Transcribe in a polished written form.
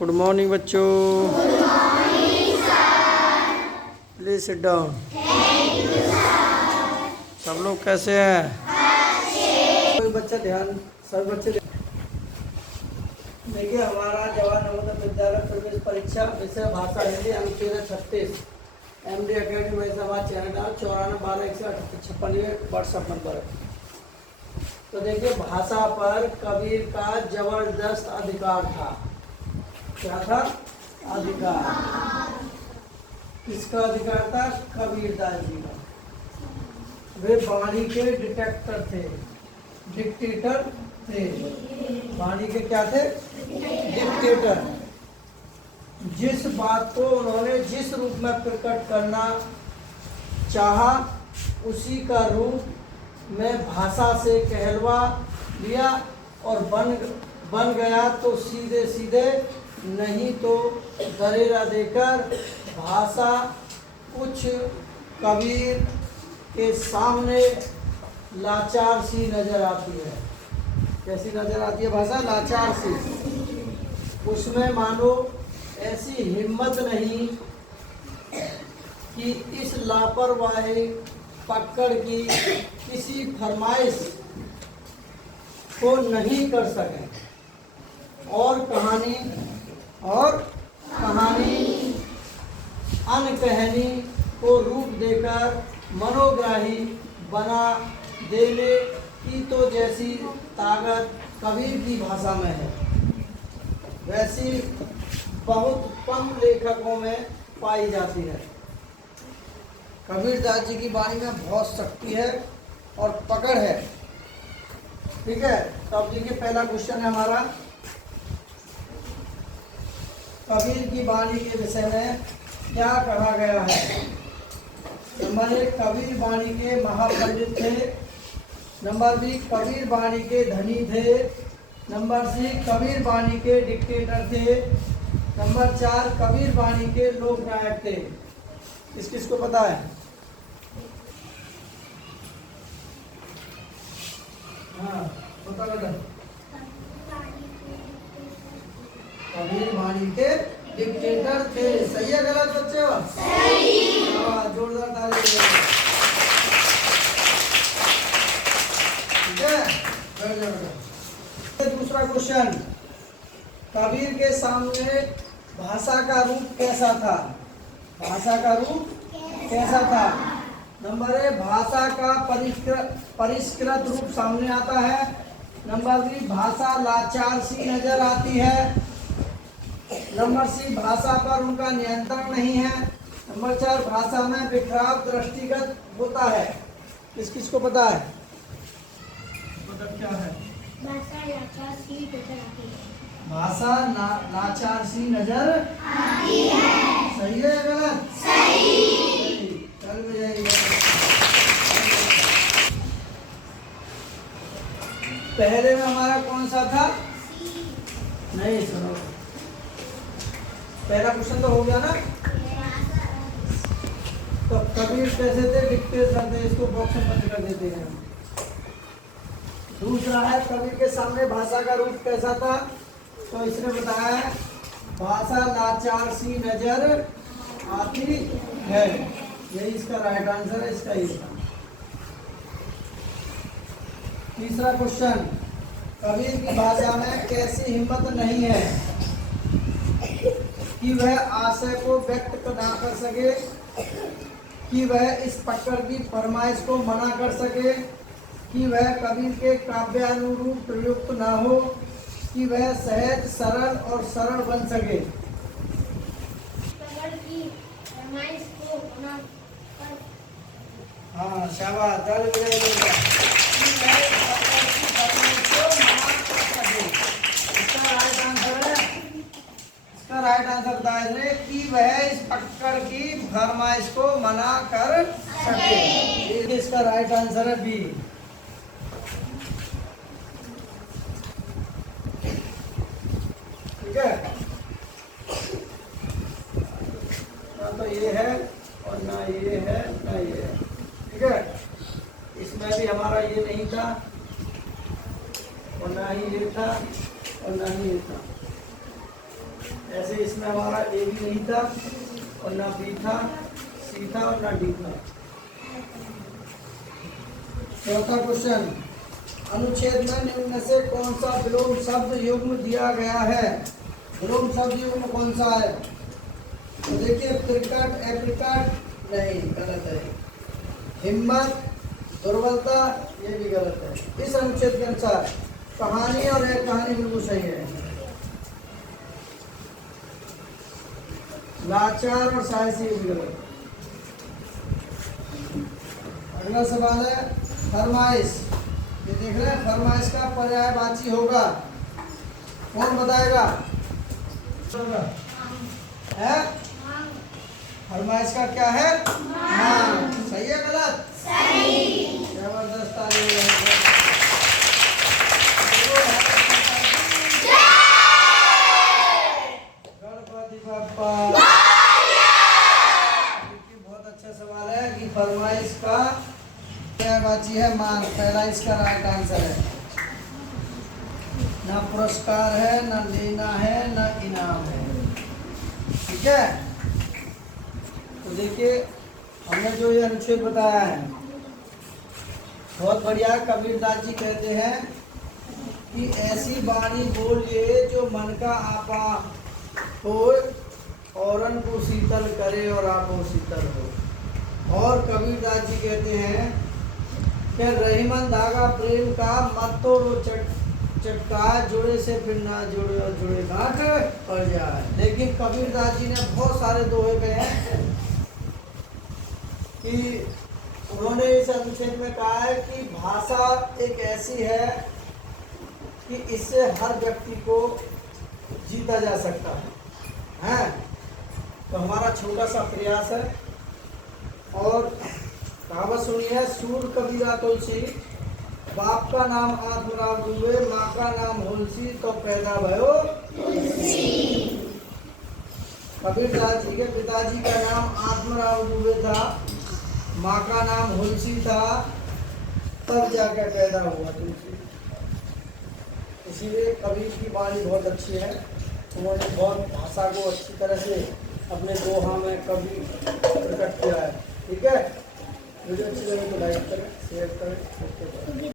Good morning बच्चों। Good morning sir. Please sit down. Thank you sir. सब लोग कैसे हैं? अच्छे। कोई बच्चा ध्यान, सब बच्चे देखिए, हमारा जवाहर नवोदय विद्यालय प्रवेश परीक्षा विषय भाषा हिंदी अंक 36 MD अकेडमी वैशाबाद चैनल 94 12 158 व्हाट्सएप नंबर है। तो देखिए, भाषा पर कबीर का जबरदस्त अधिकार था। क्या था? अधिकार। किसका अधिकार था? कबीरदास जी का। वे वाणी के डिटेक्टर थे, डिक्टेटर थे। वाणी के क्या थे? डिक्टेटर। जिस बात को उन्होंने जिस रूप में प्रकट करना चाहा, उसी का रूप में भाषा से कहलवा लिया और बन गया। तो सीधे सीधे, नहीं तो दरेरा देकर भाषा कुछ कबीर के सामने लाचार सी नजर आती है। कैसी नजर आती है भाषा? लाचार सी। उसमें मानो ऐसी हिम्मत नहीं कि इस लापरवाही पकड़ की किसी फरमाइश को नहीं कर सके और कहानी अनकहनी को रूप देकर मनोग्राही बना देने की तो जैसी ताकत कबीर की भाषा में है, वैसी बहुत कम लेखकों में पाई जाती है। कबीरदास जी की वाणी में बहुत शक्ति है और पकड़ है। ठीक है, तो अब देखिए, पहला क्वेश्चन है हमारा, कबीर की वाणी के विषय में क्या कहा गया है। नंबर 1, कबीर वाणी के महापंडित थे। नंबर 2, कबीर वाणी के धनी थे। नंबर 3, कबीर वाणी के डिक्टेटर थे। नंबर 4, कबीर वाणी के लोकनायक थे। किसको पता है? हाँ, बता बेटा। कबीर वाणी के डिक्टेटर थे। सही है गलत बच्चे? सही। हाँ, जोरदार ताली। ठीक है, बैठ जाओ बेटा। दूसरा क्वेश्चन, कबीर के सामने भाषा का रूप कैसा था? भाषा का रूप कैसा था? नंबर 1, भाषा का परिष्कृत रूप सामने आता है। नंबर 2, भाषा लाचार सी नजर आती है। नंबर 3, भाषा पर उनका नियंत्रण नहीं है। नंबर 4, भाषा में बिखराव दृष्टिगत होता है। किसको पता है? मतलब क्या है? भाषा लाचार सी नजर आती है। भाषा लाचार सी नजर आती है। सही है गलत? सही। चल जाइए। पहले में हमारा कौन सा था? नहीं, सुनो, पहला क्वेश्चन तो हो गया ना। तो कबीर कैसे थे? डिक्टेटर थे। इसको बॉक्स में बंद कर देते हैं। दूसरा है, कबीर के सामने भाषा का रूप कैसा था? तो इसने बताया है, भाषा लाचार सी नजर आती है। यही इसका राइट आंसर है, इसका ये था। तीसरा क्वेश्चन, कबीर की भाषा में कैसी हिम्मत नहीं है कि वह आशय को व्यक्त ना कर सके, कि वह इस पकड़ की फरमाइश को मना कर सके, कि वह कबीर के काव्यानुरूप प्रयुक्त ना हो, कि वह सहज सरल और सरल बन सके। पकड़ की फरमाइश को मना कर। हाँ, शाबाश। इसका राइट आंसर है, इसका राइट आंसर बताया है कि वह इस पकड़ की फरमाइश को मना कर सके। इसका राइट आंसर है बी। ठीक है, ना तो ये है और ना ये है, ना ये है। ठीक है, इसमें भी हमारा ये नहीं था और ना ही ये था और ना ही ये था। इसलिए इसमें हमारा ए भी नहीं था और ना बी था, सी था और ना डी था। चौथा क्वेश्चन, अनुच्छेद में निम्न में से कौन सा विलोम शब्द युग्म दिया गया है? विलोम शब्द युग्म कौन सा है? तो देखिए, प्रकट, एप्रकट नहीं, गलत है। हिम्मत, दुर्बलता, ये भी गलत है। इस अनुच्छेद के अनुसार कहानी और एक कहानी बिल्कुल सही है। लाचार और साहसी भी गलत। अगला सवाल है फरमाइश। ये देख रहे हैं, फरमाइश का पर्यायवाची होगा, कौन बताएगा? है फरमाइश का क्या है? मांग। सही है गलत? सही। जबरदस्त ताली बजाइए। गणपति बप्पा। बहुत अच्छा सवाल है कि फरमाइश का पर्यायवाची है मांग। पहला इसका राइट आंसर है। ना पुरस्कार है, ना लेना है, ना इनाम है। ठीक है, तो देखिए हमने जो ये अनुच्छेद बताया है बहुत बढ़िया। कबीरदास जी कहते हैं कि ऐसी वाणी बोलिए जो मन का आपा हो, औरन को शीतल करे और आपो शीतल हो। और कबीरदास जी कहते हैं कि रहीमन धागा प्रेम का मत तोड़ो चटका, जुड़े से फिर ना जुड़े और जुड़े गांठ पड़ जाए। लेकिन कबीरदास जी ने बहुत सारे दोहे कहे हैं कि उन्होंने इस अनुच्छेद में कहा है कि भाषा एक ऐसी है कि इससे हर व्यक्ति को जीता जा सकता है। तो हमारा छोटा सा प्रयास है। और कहावत सुनिए, सूर कबीरा तुलसी, बाप का नाम आत्मराव दुबे, माँ का नाम होलसी, तो पैदा भयो तुलसी। कबीरदास जी के पिताजी का नाम आत्मराव दुबे था, माँ का नाम होलसी था, तब जाकर पैदा हुआ तुलसी। इसीलिए कबीर की वाणी बहुत अच्छी है। उन्होंने बहुत भाषा को अच्छी तरह से अपने दोहा में कभी प्रकट किया है। ठीक है, वीडियो अच्छी लगे तो लाइक करें, शेयर करें, सब्सक्राइब करें।